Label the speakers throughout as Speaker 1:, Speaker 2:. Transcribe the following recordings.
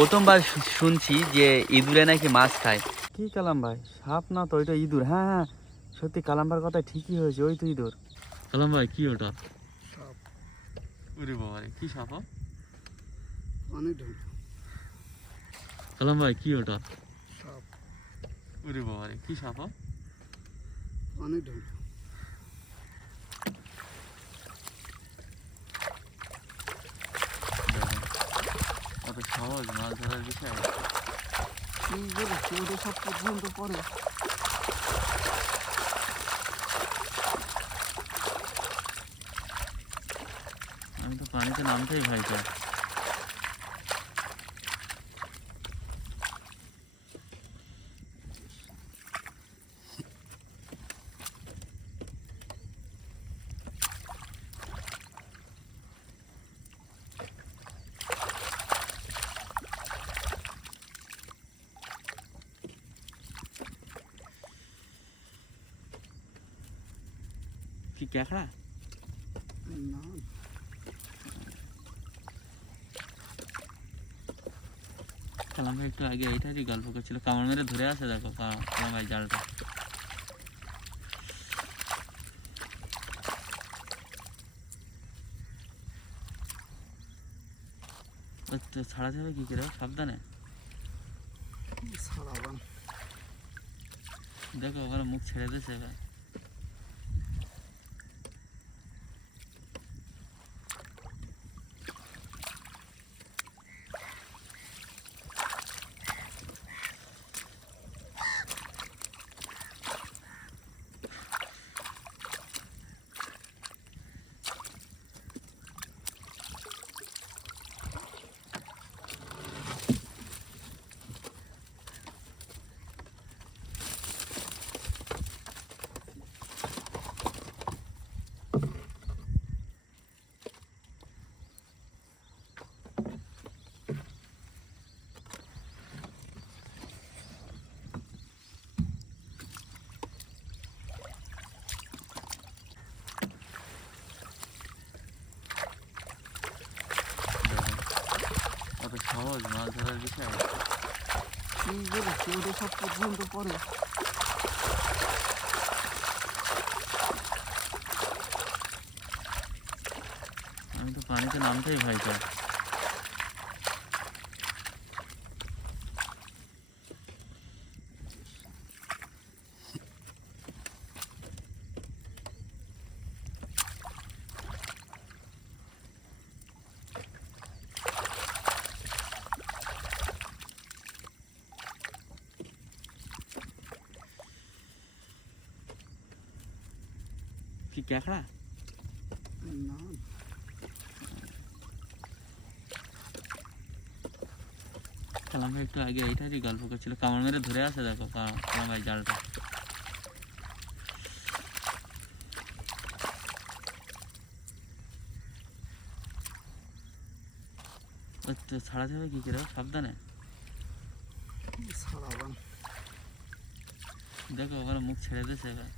Speaker 1: প্রথমবার শুনছি যে ইঁদুরে নাকি মাছ খায়। কি কালাম ভাই? সাপ না তো ওইটা ইঁদুর। হ্যাঁ হ্যাঁ সত্যি কালাম্বার কথা ঠিকই হয়েছে ওই তো ইঁদুর। কালাম ভাই কি ওটা?
Speaker 2: সাপ।
Speaker 1: ওরে বাবা রে কি সাপ
Speaker 2: অনেক ঢোল
Speaker 1: কালাম ভাই কি ওটা?
Speaker 2: সাপ।
Speaker 1: ওরে বাবা কি সাপ
Speaker 2: অনেক ঢোল
Speaker 1: অত সহজ মাছ ধরার বিষয়।
Speaker 2: কি বলেছি ওটা সব পর্যন্ত পরে।
Speaker 1: আমি তো পানিতে নামতেই ভয় পাই। কি ক্যাকড়া?
Speaker 2: না
Speaker 1: কালাম ভাই একটু আগে এইটারই গল্প করছিল কামড় মেরে ধরে আছে দেখো কালাম ভাই জালটা। ছাড়া যাবে কি করে সাবধানে? দেখো ওখানে মুখ ছেড়ে দিয়েছে এবার দেখো, মাছ ধরার বিষয়
Speaker 2: ওটা সব পর্যন্ত পরে
Speaker 1: আমি তো পানিতে নামতেই পাই। কি ক্যাকড়া?
Speaker 2: না।
Speaker 1: কালাম ভাই একটু আগে এইটারই গল্প করছিল। কামড় মেরে ধরে আছে দেখো কালাম ভাই জালটা। ছাড়া যাবে কি করে? সাবধানে। দেখো ওখানে মুখ ছেড়ে দিয়েছে এবার।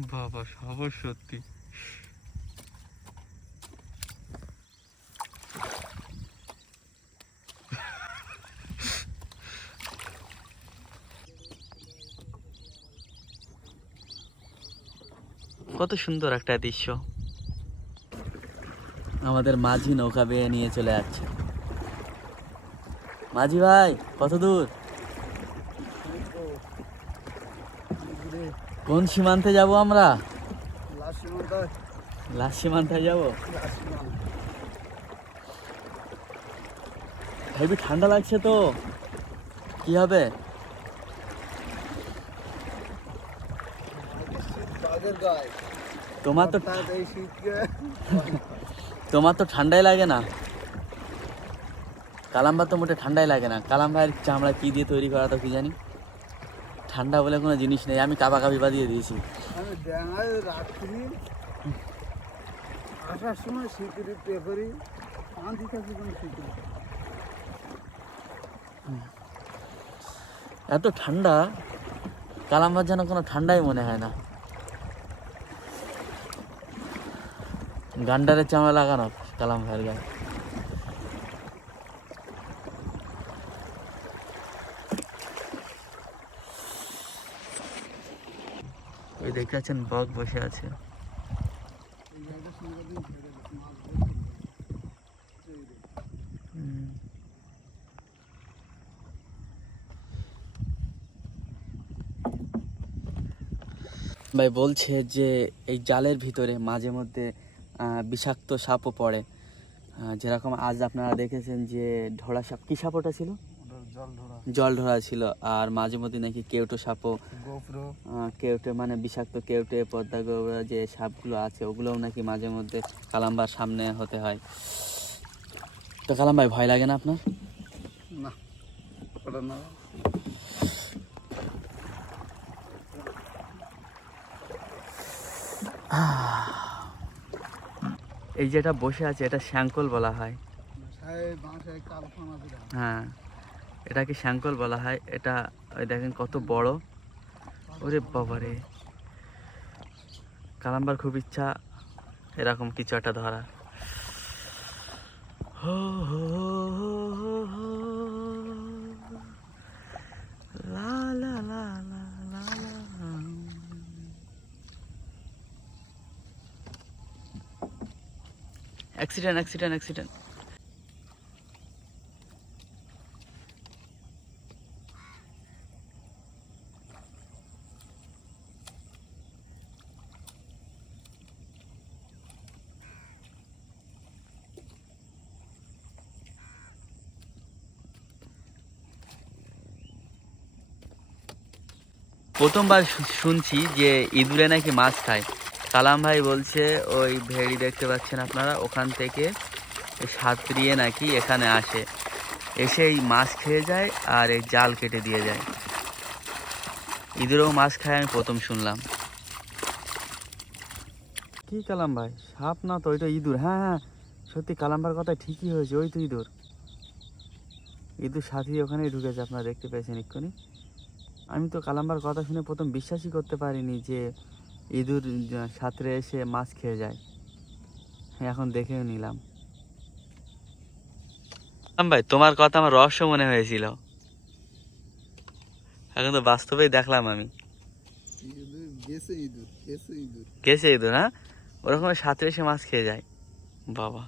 Speaker 1: বাবা সব সত্যি। কত সুন্দর একটা দৃশ্য। আমাদের মাঝি নৌকা বেয়ে নিয়ে চলে যাচ্ছে। মাঝি ভাই কত দূর? কোন সীমান্তে যাব আমরা?
Speaker 2: লাস্ট সীমান্তে
Speaker 1: যাব? হেবি ঠান্ডা লাগছে তো। কি হবে? তোমার তো তোমার তো ঠান্ডাই লাগে না। কালাম্বার তো মোটে ঠান্ডাই লাগে না। কালাম্বার চামড়া কি দিয়ে তৈরি করা তো কি জানি। ঠান্ডা বলে কোনো জিনিস নেই আমি কাবা কাবি বাদিয়ে দিয়েছি।
Speaker 2: আমি ড্যাঙায় রাত্রি আসার সময় পে করি থাকি কোনো
Speaker 1: এত ঠান্ডা কালাম্বার যেন কোনো ঠান্ডাই মনে হয় না। গান্ডারের চামড়া লাগানো কালাম্বার গায়ে। ওই দেখতে পাচ্ছেন বক বসে আছে। ভাই বলছে যে এই জালের ভিতরে মাঝে মধ্যে বিষাক্ত সাপও পড়ে। যেরকম আজ আপনারা দেখেছেন যে ঢোড়া সাপ, কী সাপ ওটা ছিল
Speaker 2: জল ধরা
Speaker 1: জল ঢোড়া ছিল আর মাঝে মধ্যে নাকি কেউটো সাপও কেউটে মানে বিষাক্ত কেউটে পদ্মা গৌড়া যে সাপগুলো আছে ওগুলোও নাকি মাঝে মধ্যে কালাম্বার সামনে হতে হয়। তো কালাম ভাই ভয় লাগে না আপনার?
Speaker 2: না
Speaker 1: এই যেটা বসে আছে এটা শ্যাঙ্কল বলা হয়। হ্যাঁ। এটাকে শ্যাঙ্কল বলা হয়। এটা, ওই দেখেন কত বড়। ওরে বাবারে কালাম্বার খুব ইচ্ছা, এরকম কিছু একটা ধরা। অ্যাক্সিডেন্ট অ্যাক্সিডেন্ট অ্যাক্সিডেন্ট প্রথমবার শুনছি যে ইঁদুরে নাকি মাছ খায়। কালাম ভাই বলছে, ওই ভেড়ি দেখতে পাচ্ছেন আপনারা? ওখান থেকে সাঁতরিয়ে নাকি এখানে আসে। এসে এই মাছ খেয়ে যায় আর এই জাল কেটে দিয়ে যায়। ইঁদুরেও মাছ খায়, আমি প্রথম শুনলাম। কি কালাম ভাই? সাপ না তো, ওইটা ইঁদুর। হ্যাঁ হ্যাঁ সত্যি কালাম্বার কথা ঠিকই হয়েছে, ওই তো ইঁদুর। ইঁদুর সাথী ওখানেই ঢুকেছে, আপনারা দেখতে পেয়েছেন এক্ষুনি। আমি তো কালাম্বার কথা শুনে প্রথম বিশ্বাসই করতে পারিনি যে ইঁদুর সাঁতরে এসে মাছ খেয়ে যায়। এখন দেখেও নিলাম। ভাই তোমার কথা আমার রহস্য মনে হয়েছিল। এখন তো বাস্তবেই দেখলাম আমি।
Speaker 2: ইঁদুর গেছে ইঁদুর গেছে ইঁদুর।
Speaker 1: হ্যাঁ? ওরকম সাঁতরে এসে মাছ খেয়ে যায়। বাবা।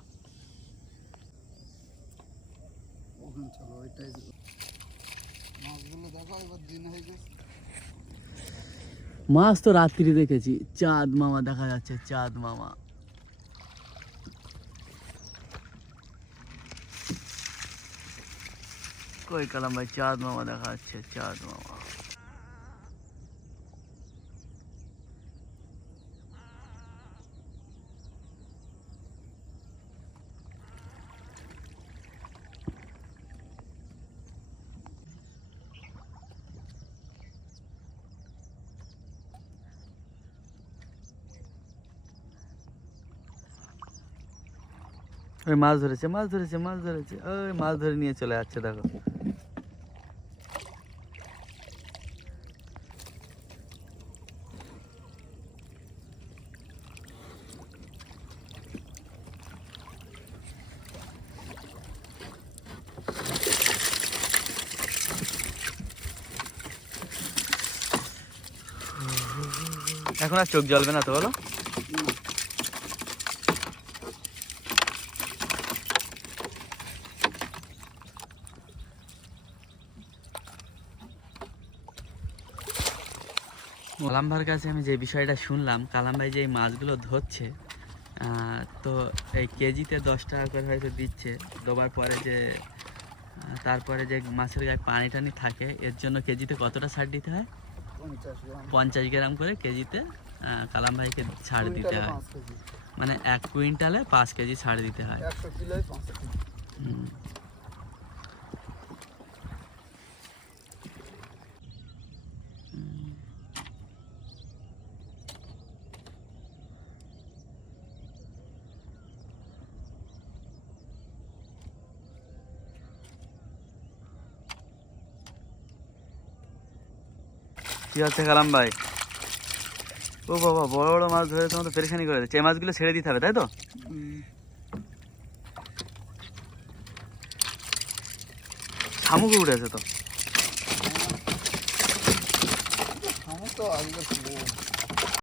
Speaker 1: মাছ তো রাত্রি দেখেছি। চাঁদ মামা দেখা যাচ্ছে, চাঁদ মামা। কই কালাম ভাই, চাঁদ মামা দেখা যাচ্ছে, চাঁদ মামা। ওই মাছ ধরেছে মাছ ধরেছে মাছ ধরেছে। ওই মাছ ধরে নিয়ে চলে যাচ্ছে, দেখো। এখন আর চোখ জ্বলবে না তো, বলো? কালাম ভাইয়ের কাছে আমি যে বিষয়টা শুনলাম কালাম ভাই যে এই মাছগুলো ধরছে তো এই কেজিতে দশ টাকা করে হয়তো দিচ্ছে দেওয়ার পরে যে তারপরে যে মাছের গায়ে পানি টানি থাকে এর জন্য কেজিতে কতটা ছাড় দিতে হয়?
Speaker 2: পঞ্চাশ গ্রাম
Speaker 1: করে কেজিতে কালাম ভাইকে ছাড় দিতে হয়। মানে এক কুইন্টালে পাঁচ কেজি ছাড় দিতে হয়
Speaker 2: একশো কিলোয় পাঁচ কেজি
Speaker 1: হুম। হুম। কি হচ্ছে কালাম ভাই? ও বাবা, বড় বড় মাছ ধরে তোমার তো পেরেশানি করে দিচ্ছে। এই মাছগুলো ছেড়ে দিতে হবে, তাই তো? শামুক উঠে আছে তো।
Speaker 2: শামুক তো